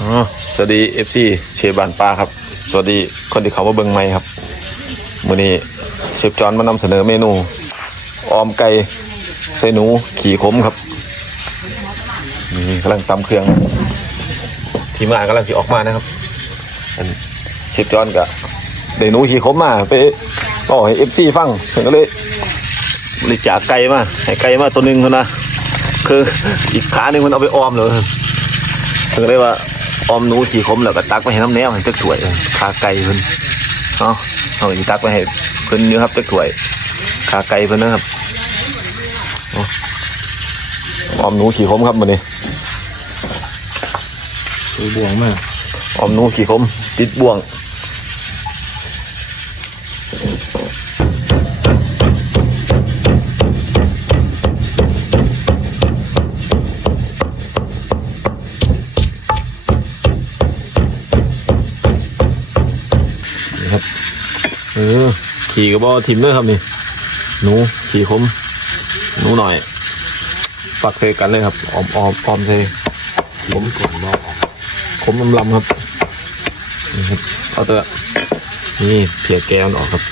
อ๋อสวัสดีเอฟซีเชฟบานปลาครับ สวัสดีคนที่เขามาเบิ่งใหม่ครับมื้อนี้เชฟจอนมานำเสนอเมนูออมไก่ใส่หนูขี่ขมครับนี่กำลังตำเครื่องทีมงานกำลังสิออกมานะครับเชฟจอนก็ได้หนูขี่ขมมาไปต่อให้เอฟซีฟังเพิ่นก็เลยบริจาคไก่มาให้ไก่มาตัวหนึงเท่านะคืออีกขาหนึ่งมันเอาไปออมเลย ถึงได้ว่าออมหนูขี่ขมแล้วก็ตักไปให้น้ำแนวให้จักถ้วยขาไก่เพิ่นเนาะเอาอีตักไปให้เพิ่นอยู่ครับจักถ้วยขาไก่เพิ่นนะครับเอาออมหนูขี่ขมครับมื้อนี้คือบวงมากออมหนูขี่ขมติดบ่วงนี่ครับเออ ขี่กระบอกทิมด้วยครับนี่หนูขี่ขมหนูหน่อยปักเทกันเลยครับออมออมออมเทผมก่อนบอกขมลำลำครับนี่ครับเอาตัวนี่เพียแก้วมันออกครับ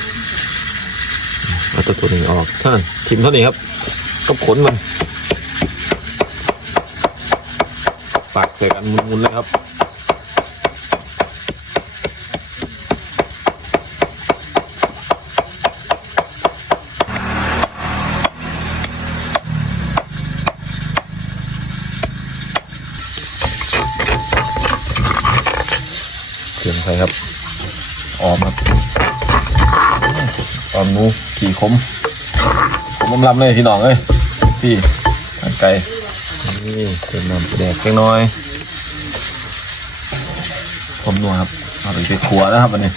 เอาตัวตัวนี้ออกท่านทิมเท่านี้ครับก็ขนมันปักใส่กันมุนๆเลยครับเสียงใส่ครับออมครับออมหนู ขี่ขมขมลำลำเลยพี่น้องเอ้ยพี่อันไก่นี่เติมน้ำแดกเล็กน้อยขมนัวครับเอาไปไปครัวแล้วครับอันนี้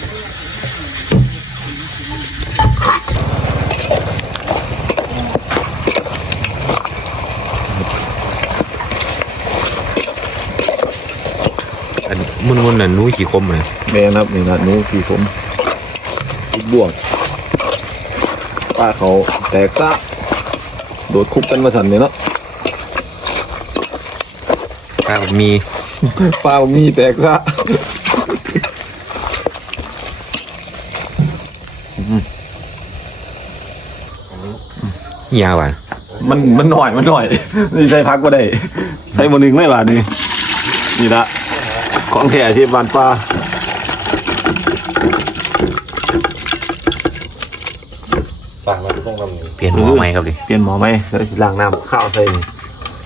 อันมุนมุนน่ะนู้ขี่คมเลยแม่นะครับนี่นะหนูขี่ขมอีกบ่วง ป้าเขาแตกซะโดดคุกกันมาสันเนี่ยเนาะปลาแบบมีปลามีแตกซะยาวอะมันมันหน่อยมันหน่อยนี่ใส่พักก็ได้ ใส่บนหนึ่งไม่บาทนี่นี่ละของแท้ที่บานปลา ปลามันต้องทำเป ลี่ยนหัวใหม่ครับดิเปลี่ยนหมอไหมแล้วสิล้างน้ำข้าวใส่นี่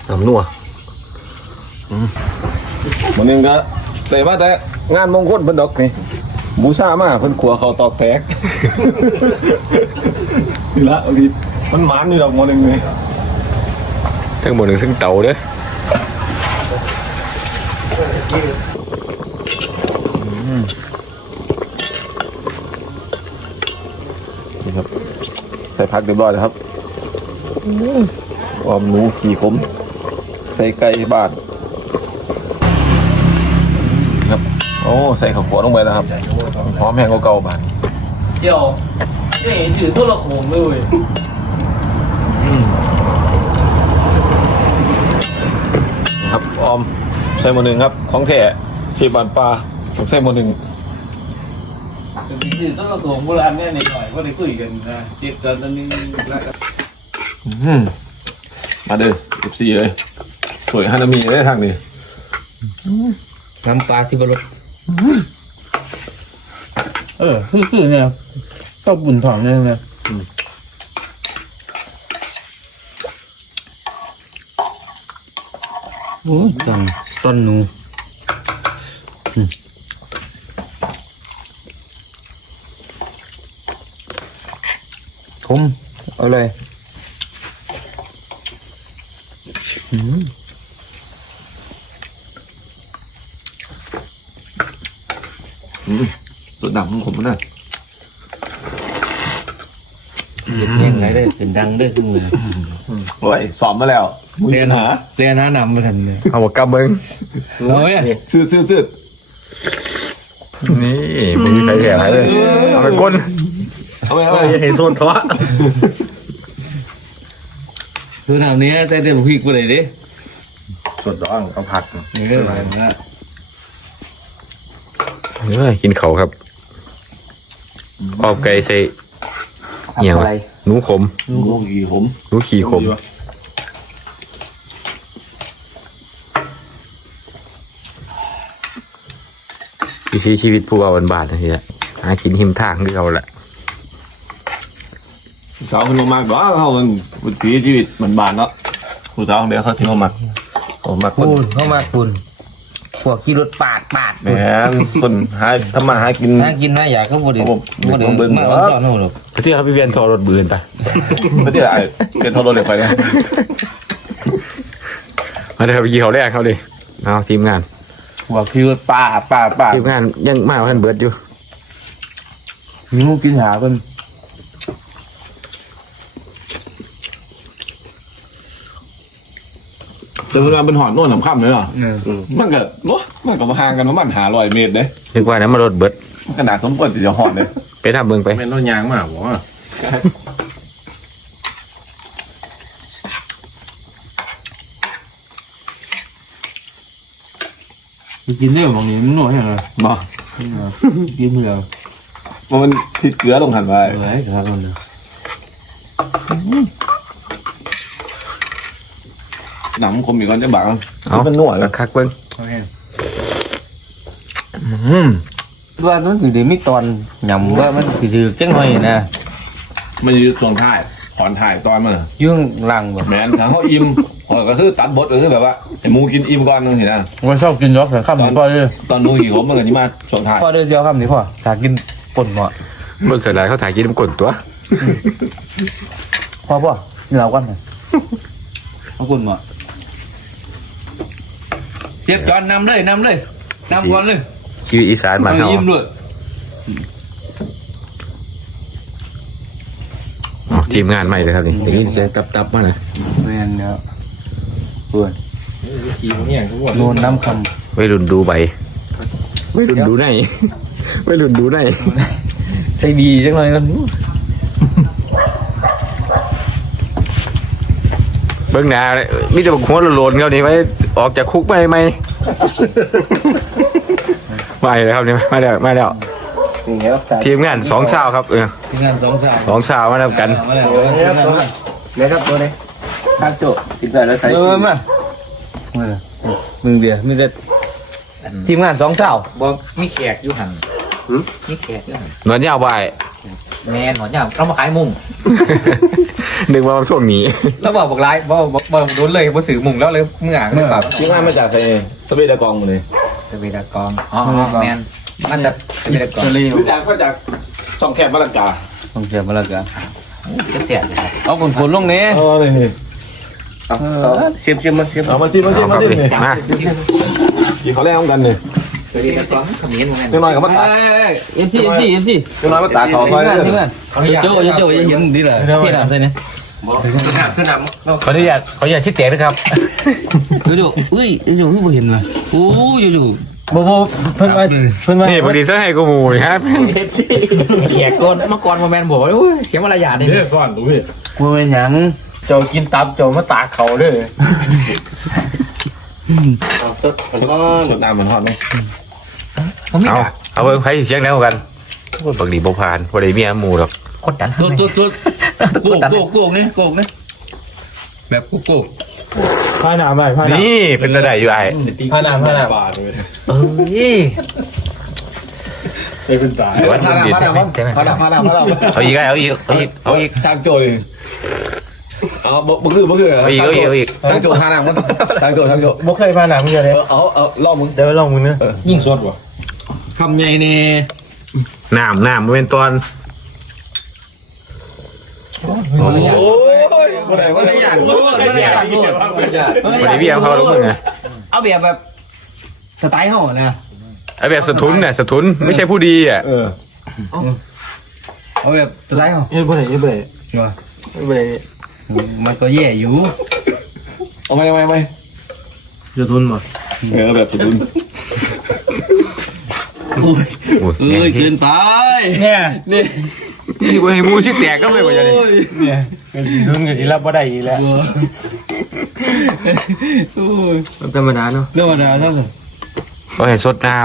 น้ำนัวอืมบนหนึ่งก็แต่ว่าแต่งานมงคลเพิ่นดอกนี่บูชามาเพิ่นขัวเขาวตอกแตกนี่ละบางทีมันหมานนี่ดอกหมอหนึ่งเลยทั้งหมดหนึ่งซึ่งเตาเด้อ นี่ครับ ใส่ พักเรียบร้อยแล้วครับออมหนูขี่ขมใส่ไก่บ้านครับ โอ้ ใส่ข้าวขัวลงไปแล้วครับหอมแห้งกว่าเก่าบ้านเดี๋ยวจะเห็นถือทั่วละโขงเลยครับออม ใส่หมดหนึ่งครับ ของแท้ชีบานปลาผมใส่หมดหนึ่ง ถือทั่วละโขงโบราณเนี่ยนิดหน่อยก็ได้คุยกันนะเจ็บกันตอนนี้แล้วก็อืมมาเด้อเอฟซีเลยสวยฮานามิได้ทางนี้น้ำปลาที่บรสเออคือๆเนี่ยต้องบุญถอนเนี่ยนะโอ้จังต้นหนู ผมเอาเลยอืมตัวดำของผมนะยังไงได้เป็นดังได้ขึ้นมือโอ้ยสอบมาแล้วมึงเรียนหาเรียนหานำมาทันเลยเอาหัวกำเบิ้งเอาไว้ซื้อซื้อซื้อนี่มึงมีใครแข่งอะไรเลยเอาไปก้น เอาไปเอาไปอย่าเห็นโซนท้อคือทางนี้แต่เดี๋ยวพี่กูเลยดิสสดร้อนเอาผักนี่เรื่องอะไรนะเอ้ยกินเขาครับออบไก่ใส่เหี่ยวะหนูขมลูกอีผมหนูขี่ขมวิถีชีวิตผู้เอาบานๆนะทีละหากินหิมทางคือเขาแหละ สาวคนมากบอกเขาเป็นวิถีชีวิตมันบานเนาะผู้สาวเดียวเขาชิมมักผมมักคนคุณเข้ามาคุณพวกขี่รถปาดปาดแหมคนหาทำมาหากิน น่ากินนะอยากก็บ่ได้ผมบ่ได้ผมเบิ่ง มาเหรอเอาข้าวโน่นหรอกที่เขาไปเวียนทอรถบืนไปไม่ได้ไอ้เป็นทอรถเหล็กไปนะมาเดี๋ยวไปกี่เขาแรกเขาเลยเอาทีมงานพวกขี่รถปาดปาดปาดทีมงานยังมาเพิ่นเบิดอยู่หิวกินหาเพิ่น แต่เวลาเป็นหอดโน่นสำคัญเลยเหรอมันก็เนาะมันก็มาห่างกันประมาณหาร้อยเมตรเด้นึกว่านั้นมารถเบิด มันขนาดสมควรที่จะหอดเลยไปทำเบิ่งไปเป็นรถยางมากบอกว่ากินได้บางนี้มันหน่อยยังไงบอกกินเลยมันชิดเกลือลงหันไป อะไรครับมัน หนังคมอีกก้อนจะบากมันเอามันนวดเลยคักๆเบิ่งว่ามันสิได้มีตอนหยำว่ามันสิถือจังหน่อยนะมันอยู่ตรงท้ายขอนถ่ายตอนมันยุ่งหลังบ่แมนถ้าเขาอิ่มขอยก็คือตัดบทก็คือแบบว่าไอ้หมูกินอิ่มก่อนนึงเห็นนะว่าชอบกินยอกแต่ข้ามพ่อเลยตอนหนูหิวมันก็นี่มาส่วนถ่ายพ่อเด้อเจ้าข้ามนี่พ่อถ้ากินป่นเหมาะคนเสียดายเขาถ่ายกินน้ำกลนตัวพ่อพ่อกินเหล้ากันเอาป่นเหมาะ เจ็บจอนนำเลยนำเลยนำก่อนเลยชีวิตอีสานบ้านเฮายิ้มด้วยอ๋อทีมงานใหม่เลยครับนี่ได้ยินเสียงตับๆมาเลยแม่นเนาะเพื่อนขี่เนี่ยทุกวันโนนน้ำควัยรุ่นดูใบวัยรุ่นดูในวัยรุ่นดูในำใช้ดีจังเลยกัน บิ่งหน้ามีแต่บักหัวโลนๆเขานี่ไว้ออกจากคุกไปไหม มาแล้วครับนี่มาแล้วมาแล้วอย่างเงี้ยทีมงานสองสาวครับเออทีมงานสองสาวสองสาวมาแล้วกันมาแล้วเนี่ยครับตัวนี้ข้างโจ้กินได้แล้วใส่เออมาเออมึงเดียวมีแต่ทีมงานสองสาวบอกมีแขกอยู่หันมีแขกอยู่หันนอนยาวบ่าย แมนหมอนย่างเรามาขายมุงนึกว่าช่วงนี้แล้วบอกบอกไลฟ์บอกบอกบอกโดนเลยบอกสื่อมุงแล้วเลยเมื่อเลยแบบที่งานมาจากไอ้สเปดากองเลยสวีดากรอ๋อแมนมันจะสวีดากรมาจากมาจากช่องแคบมะละกาต้องเสียมาแล้วกันจะเสียเลยครับเอาผลผลลงนี้อ๋อนี่เชียมเชียมมาเชียมเอามาชิมมาชิมเอาคมารับชิมนี่นี่มากินเขาแรกกัน นี่สวีดากรขมิ้นเหมือนเจ้าน้อยกับมาตาเอ็มซีเอ็มซีเอ็มซีเจ้าน้อยมาตาขอคอยทีมงานทีมเลยโจ้โจ้ยังเห็นดีเลยที่น้ำใส่เนี่ยสนามสนามขออนุญาตขออนุญาตชิดเตะนะครับโจ้โจ้อุ้ยโจ้ที่บ่เห็นเลยโอ้ยโจ้บ่บ่เพิ่นว่าเพิ่นว่านี่พอดีซะให้กูหมูครับแขกก่อนเมื่อก่อนมาแมนบอกว่โอ้ยเสียมารยาทเลยเนี่ยซ่อนดูพี่บ่เป็นหยังเจ้ากินตับเจ้ามาตากเขาเด้อเอาสดแล้วก็สดน้ำมันหอดไหม ผมไม่เอาด่าเอาเบิ่งใครสิเสียงแล้วกันโอ้ยบักดีบ่ผ่านบ่ได้เมียหมู่หรอกกดดันตุ๊ดตุ๊ดตุ๊ดโกกโกกโกกนี่โกกนี่แบบโกกโกกพายน้ำไปพายน้ำนี่เป็นระดับอยู่ไอ้พาน้ำพาน้ำบาทเลยเอ้ยไอ้เป็นตาสวัสดีพาดาพาดาพาดาพาดาพาดาเอาอีกเอาอีกเอาอีกเอาอีกสร้างโจเลยเอาบ่บ่คือบ่คือเอาอีกเอาอีกเอาอีกสร้างโจพาน้ำมันสร้างโจสร้างโจบ่เคยพาน้ำเยอะเลยเอาเอาลองมึงเดี๋ยวไปลองมึงเนอะยิ่งสดว่ะ คำใหญ่นี่น้ำน้ำมันเป็นตอนโอ้ยบ่ได้บ่ได้อยากรู้บ่ได้อยากรู้บ่ได้อยากบ่ได้เบี้ยเขาหรอกมึงไงเอาแบบแบบสไตล์เขานะไอ้แบบสะทุนน่ะสะทุนไม่ใช่ผู้ดีอะเออเอาแบบสไตล์เขาเอ้ยบ่ได้เอ้ยบ่ได้บ่ได้มันก็แย่อยู่เอาไหมเอาไหมเอาไหมจะทุนบ่เออแบบสุดดุน โอ้ยเอ้ยเกินไปเนี่ยนี่นี่บ่ให้หมูชิแตกก็ไม่ว่าอย่างนี้ เนี่ยเกินสิทุนก็สิรับบ่ได้อีกแล้วโอ้ยมันธรรมดาเนาะธรรมดาเนาะก็ให้สดน้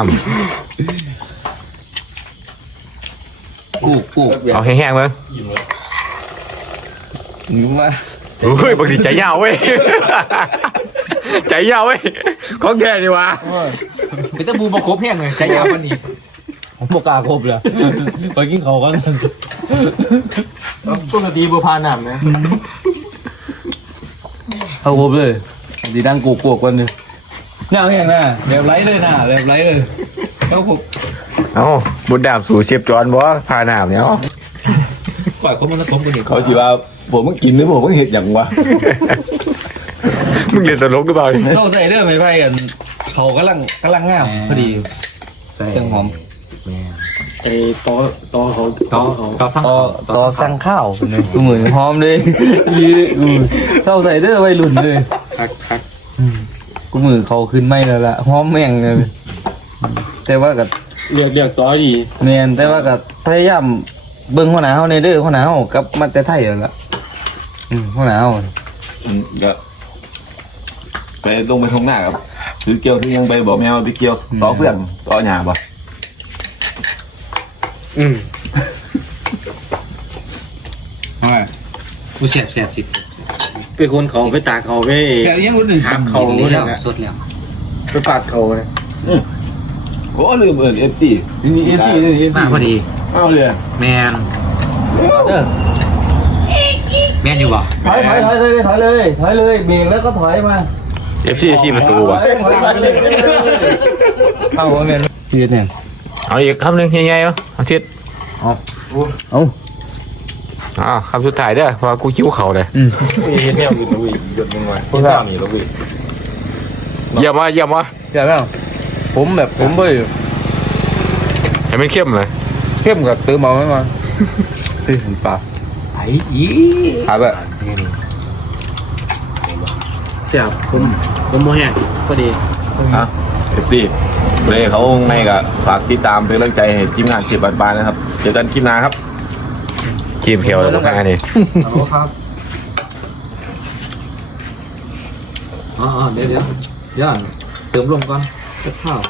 กูกูำเอาแห้งๆมั้งอยู่ว่า เฮ้ยบางทีใจยาวเว้ย ใจยาวเว้ยของแกดีวะเป็นตะบูบครบแห้งเลยใจยาวปานนี้ผมบอกกล้าครบเลยไปกินเขากันปกติบัวพาหนำนะเอาครบเลยดีดังกูกวกวันนึงเนี่ยเอาอย่างน่ะเรียบไรเลยน่ะเรียบไรเลยเอาผมเอ้าบุญดาบสู่เชียบจอนบ่พาหนามเนี่ยเอ้าปล่อยเขามันผสมกันอีกเขาสิว่าผมมึงกินหรือผมมึงเห็ดอย่างวะ มึงเรียนตลกหรือเปล่าเนี่ยเข้าใส่เด้อไม่ไพ่กัน เขากำลังกำลังงามพอดี ใช่จังหอมไอ้ตอตอเขาตอตอสร้างต่อต่อสั่งข้าวเลยกูเหมือนหอมเลยยืดกูเข้าใส่เด้อวัยรุ่นเลยคักคักกูมือเขาขึ้นไม่แล้วล่ะหอมแม่งเลยแต่ว่ากับเรียกเรียกตอดีแมนแต่ว่ากับพยายามเบิ่งหัวหน้าเฮาในเด้อหัวหน้าเฮากลับมาแต่ไทยแล้วล่ะอืมหัวหน้าเฮาอืมก็ ไปลงไปทงหน้าครับถือเกี่ยวที่ยังไปบอกแมวที่เกี่ยวต่อเพื่อนต่อหยาบ่อืมกูเสียบเสียบสิเป็นคนเขาไปตากเขาไปแต่ยังรู้หนึ่งหามเขาดีเลแล้ยวนะสดแล้วไปปาดเขาเลยโอ้ลืมเอินเอฟซีนี่เอฟซีนี่เอฟมาซีพอดีเอาเลยแมนเด้อแมนอยู่บ่ถอยถอยถอยเลยถอยเลยถอยเลยเบรกแล้วก็ถอยมา เอฟซีที่ประตูว่ะเข้าว่าแม่นเสียเนี่ยเอาอีกคำหนึ่งยังไงวะอาทิตย์เอาอ้าวคำสุดท้ายเด้อเพราะว่ากูคิ้วเขาเลยเห็นแมวอยู่ตรงนี้หยดลงมาพูดว่ามีแล้วเว้ยเยี่ยมวะเยี่ยมวะเสียแล้วผมแบบผมไปให้มันเข้มเลยเข้มกับตื้อเมาไม่มาตื้อผมปากไอ้อีหาแบบเสียบผมผมโมแห้งพอดีอะเอฟซีเลยเขาในก็ฝากติดตามเป็นกำลังใจให้ทีมงานเสียบานปลายนะครับ เจอกันคลิปหน้าครับกีมเขียวแล้วพวกนี้ฮัลโหลครับอ๋อเดี๋ยวเดี๋ยวเดี๋ยวเติมลมก่อนจะข้าว